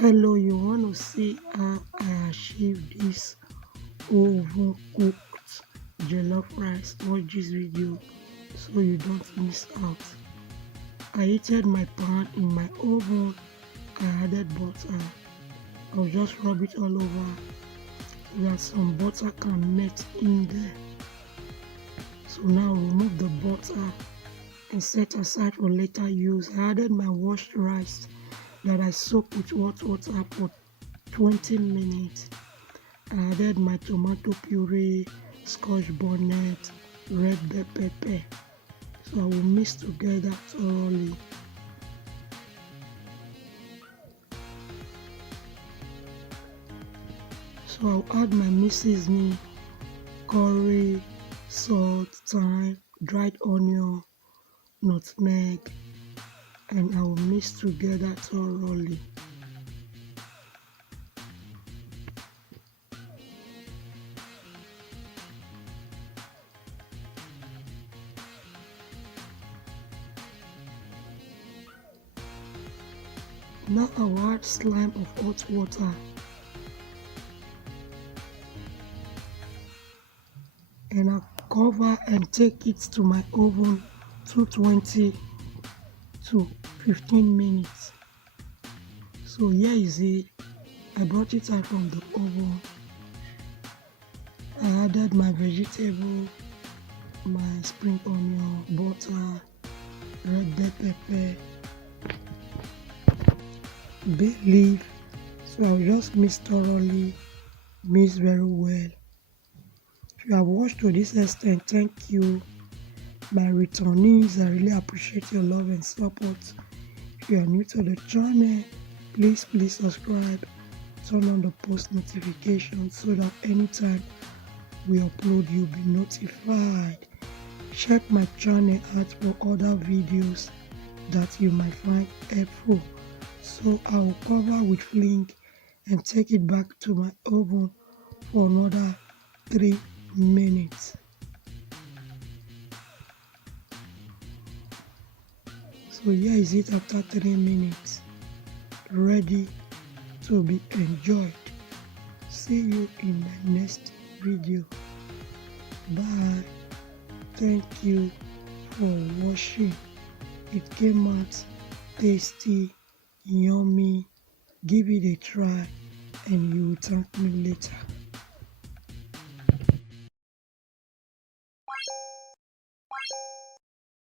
Hello, you want to see how I achieved this oven cooked jellof rice? Watch this video so you don't miss out. I heated my pan in my oven. I added butter. I'll just rub it all over so that some butter can melt in there. So now remove the butter and set aside for later use. I added my washed rice that I soaked with hot water for 20 minutes. I added my tomato puree, scotch bonnet, red bell pepper. So I will mix together thoroughly. So I'll add my seasoning, curry, salt, thyme, dried onion, nutmeg, and I will mix together thoroughly. Now I will add slime of hot water and I'll cover and take it to my oven 220 to 15 minutes. So here is it. I brought it out from the oven. I added my vegetable, my spring onion, butter, red bell pepper, bay leaf. So I'll just mix thoroughly, mix very well. If you have watched to this extent, thank you. My returnees, I really appreciate your love and support. If you are new to the channel, please subscribe, turn on the post notifications so that anytime we upload you'll be notified. Check my channel out for other videos that you might find helpful. So I will cover with link and take it back to my oven for another 3 minutes. So here is it after 3 minutes, ready to be enjoyed. See you in my next video. Bye. Thank you for watching. It came out tasty, yummy. Give it a try and you will thank me later.